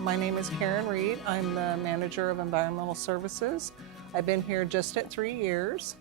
My name is Karen Reed. I'm the manager of environmental services. I've been here just at 3 years,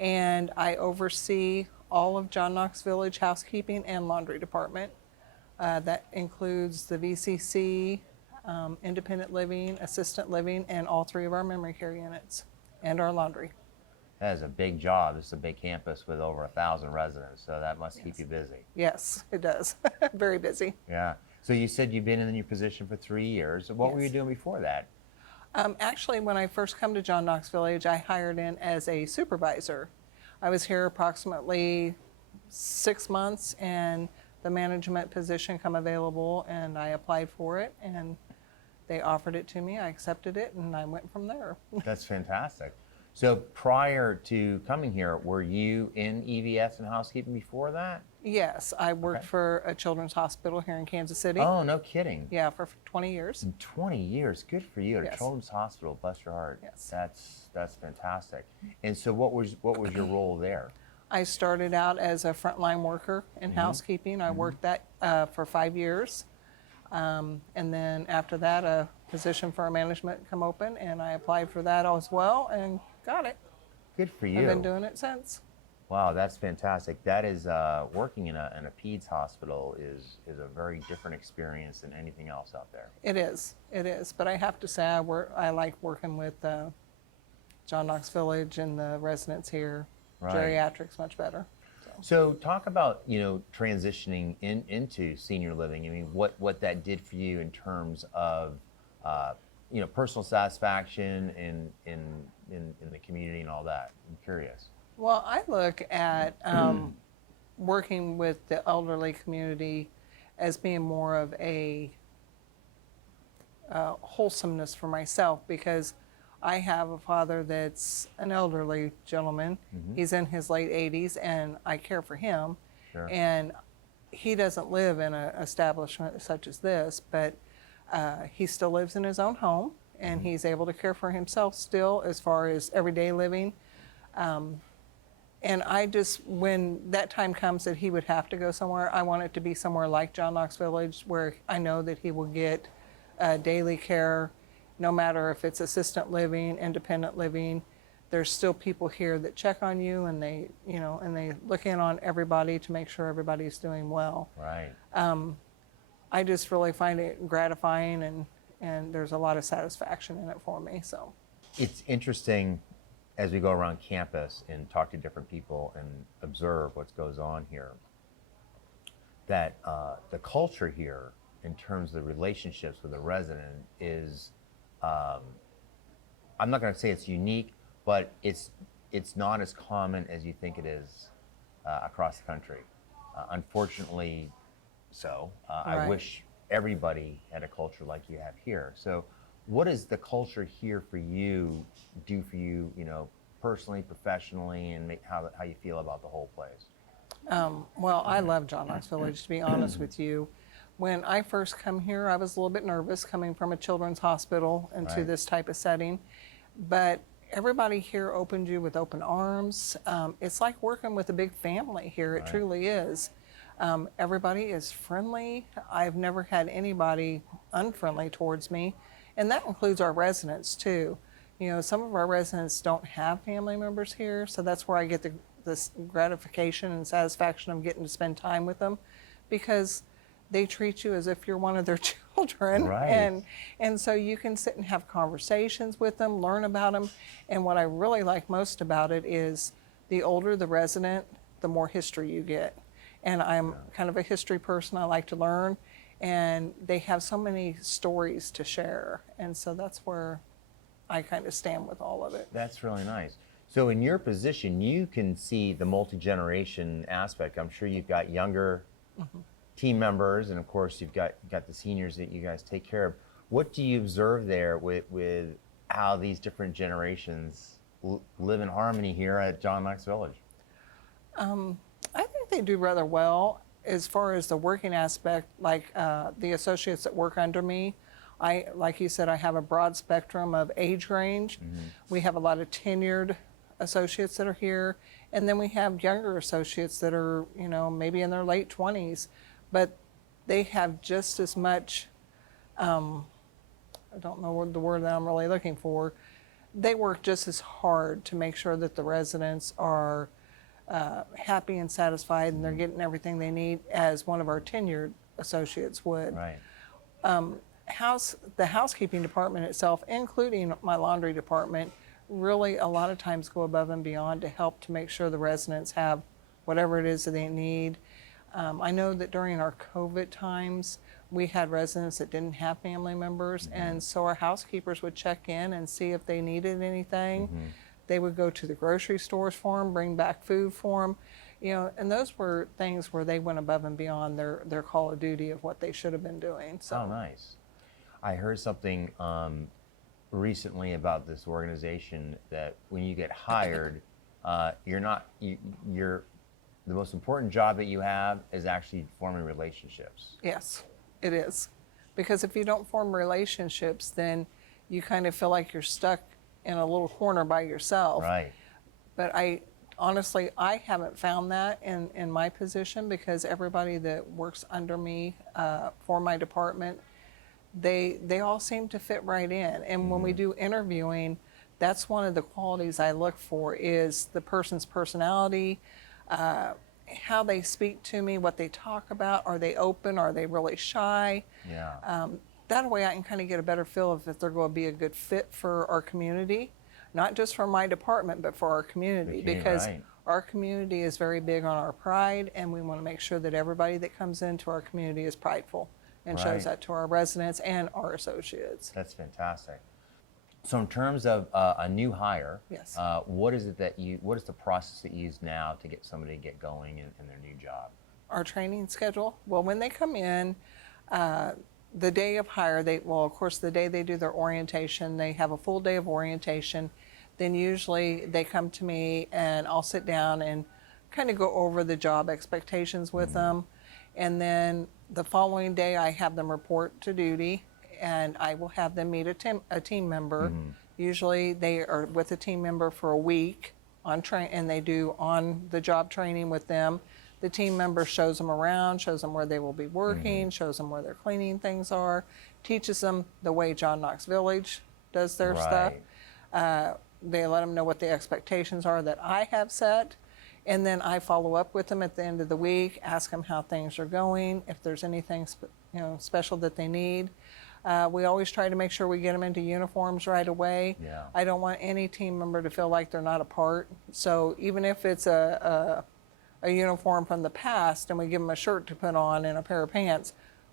and I oversee all of John Knox Village housekeeping and laundry department. That includes the VCC, independent living, assisted living, and all 3 of our memory care units, and our laundry. That is a big job. This is a big campus with over 1,000 residents, so that must keep you busy. Yes, it does. Very busy. Yeah. So you said you've been in your position for 3 years. What were you doing before that? Actually, when I first come to John Knox Village, I hired in as a supervisor. I was here approximately 6 months, and the management position come available, and I applied for it, and they offered it to me. I accepted it, and I went from there. That's fantastic. So prior to coming here, were you in EVS and housekeeping before that? Yes, I worked for a children's hospital here in Kansas City. Oh, no kidding. Yeah, for 20 years. 20 years, good for you. At Yes. a children's hospital, bless your heart. Yes. That's fantastic. And so what was your role there? I started out as a frontline worker in housekeeping. I worked that for 5 years. And then after that, a position for management come open, and I applied for that as well and got it. Good for you. I've been doing it since. Wow, that's fantastic. That is working in a peds hospital is a very different experience than anything else out there. It is. But I have to say, I like working with John Knox Village and the residents here. Right. Geriatrics much better. So talk about transitioning into senior living. I mean, what that did for you in terms of personal satisfaction in the community and all that. I'm curious. Well, I look at working with the elderly community as being more of a wholesomeness for myself, because I have a father that's an elderly gentleman. He's in his late 80s, and I care for him. Sure. And he doesn't live in an establishment such as this, but he still lives in his own home, and he's able to care for himself still as far as everyday living. And I just, when that time comes that he would have to go somewhere, I want it to be somewhere like John Knox Village, where I know that he will get daily care, no matter if it's assisted living, independent living. There's still people here that check on you, and they look in on everybody to make sure everybody's doing well. Right. I just really find it gratifying, and there's a lot of satisfaction in it for me. So It's interesting as we go around campus and talk to different people and observe what goes on here, that the culture here in terms of the relationships with the resident is, I'm not going to say it's unique, but it's not as common as you think it is across the country. Unfortunately so. Right. I wish everybody had a culture like you have here. So what does the culture here for you do for you, personally, professionally, and how you feel about the whole place? well, I love John Knox Village, to be honest with you. When I first come here, I was a little bit nervous coming from a children's hospital into Right. this type of setting, but everybody here opened you with open arms. It's like working with a big family here. It Right. truly is. Everybody is friendly. I've never had anybody unfriendly towards me, and that includes our residents too. Some of our residents don't have family members here, so that's where I get this gratification and satisfaction of getting to spend time with them, because they treat you as if you're one of their children. Right. And so you can sit and have conversations with them, learn about them. And what I really like most about it is the older the resident, the more history you get. And I'm kind of a history person. I like to learn. And they have so many stories to share. And so that's where I kind of stand with all of it. That's really nice. So in your position, you can see the multi-generation aspect. I'm sure you've got younger team members, and of course you've got the seniors that you guys take care of. What do you observe there with how these different generations live in harmony here at John Knox Village? I think they do rather well as far as the working aspect. Like the associates that work under me, like you said, I have a broad spectrum of age range. We have a lot of tenured associates that are here, and then we have younger associates that are, maybe in their late 20s, but they have just as much I don't know what the word that I'm really looking for. They work just as hard to make sure that the residents are happy and satisfied and they're getting everything they need as one of our tenured associates would. Right. The housekeeping department itself, including my laundry department, really a lot of times go above and beyond to help to make sure the residents have whatever it is that they need. I know that during our COVID times, we had residents that didn't have family members, and so our housekeepers would check in and see if they needed anything. They would go to the grocery stores for them, bring back food for them, you know, and those were things where they went above and beyond their call of duty of what they should have been doing. So. Oh, nice. I heard something recently about this organization that when you get hired, you're the most important job that you have is actually forming relationships. Yes, it is. Because if you don't form relationships, then you kind of feel like you're stuck in a little corner by yourself. Right. But honestly, I haven't found that in my position, because everybody that works under me for my department, they all seem to fit right in. And when we do interviewing, that's one of the qualities I look for, is the person's personality, how they speak to me, what they talk about. Are they open? Are they really shy? Yeah. That way I can kind of get a better feel of if they're going to be a good fit for our community, not just for my department, but for our community, because right. our community is very big on our pride, and we want to make sure that everybody that comes into our community is prideful and Right. shows that to our residents and our associates. That's fantastic. So in terms of a new hire, Yes. what is the process that you use now to get somebody to get going in their new job? Our training schedule, well, when they come in, the day of hire, of course, the day they do their orientation, they have a full day of orientation. Then usually they come to me and I'll sit down and kind of go over the job expectations with them. And then the following day I have them report to duty, and I will have them meet a team member. Usually they are with a team member for a week and they do on the job training with them. The team member shows them around, shows them where they will be working, shows them where their cleaning things are, teaches them the way John Knox Village does their stuff. They let them know what the expectations are that I have set. And then I follow up with them at the end of the week, ask them how things are going, if there's anything special that they need. We always try to make sure we get them into uniforms right away. Yeah. I don't want any team member to feel like they're not a part. So even if it's a uniform from the past and we give them a shirt to put on and a pair of pants,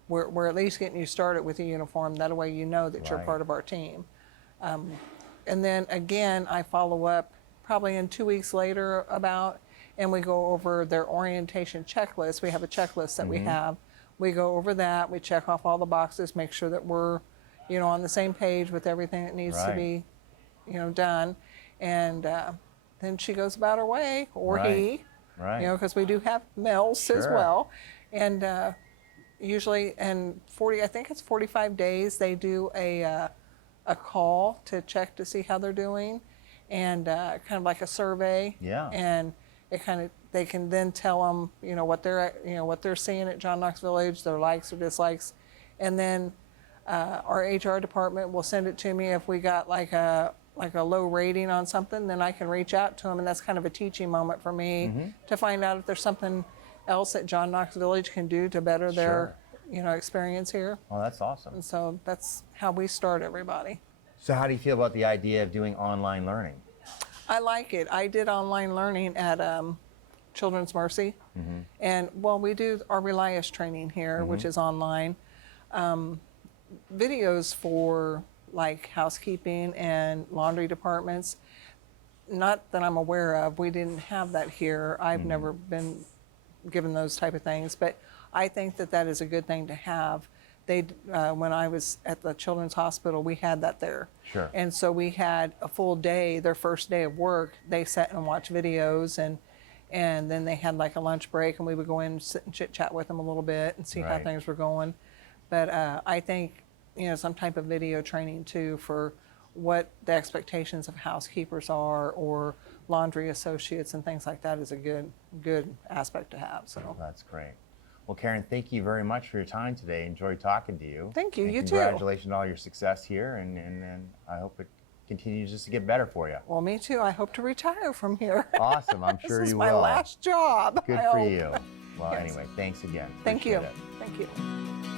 we're at least getting you started with a uniform. That way you know that you're Right. part of our team. And then again, I follow up probably in 2 weeks later and we go over their orientation checklist. We have a checklist that we have. We go over that, we check off all the boxes, make sure that we're, on the same page with everything that needs to Right. be, done. And then she goes about her way, or Right. he, Right. because we do have males as Sure. well. And usually, I think it's 45 days, they do a call to check to see how they're doing, and kind of like a survey. Yeah. And they can then tell them, what they're seeing at John Knox Village, their likes or dislikes, and then our HR department will send it to me if we got like a low rating on something. Then I can reach out to them, and that's kind of a teaching moment for me to find out if there's something else that John Knox Village can do to better their experience here. Oh, that's awesome. And so that's how we start everybody. So how do you feel about the idea of doing online learning? I like it. I did online learning at Children's Mercy. And we do our Relias training here, which is online. Videos for like housekeeping and laundry departments, not that I'm aware of. We didn't have that here. I've never been given those type of things, but I think that is a good thing to have. When I was at the Children's Hospital, we had that there. Sure. And so we had a full day, their first day of work, they sat and watched videos, and then they had like a lunch break, and we would go in and sit and chit chat with them a little bit and see how Right. things were going. But I think, some type of video training too for what the expectations of housekeepers are, or laundry associates and things like that, is a good aspect to have. So That's great. Well, Karen, thank you very much for your time today. Enjoyed talking to you. Thank you. And You too. congratulations on all your success here, and I hope it continues just to get better for you. Well, me too. I hope to retire from here. Awesome. I'm sure This is you my will. last job. Good I for hope. you. Well, Yes. anyway, thanks again. Thank you. Appreciate it. Thank you.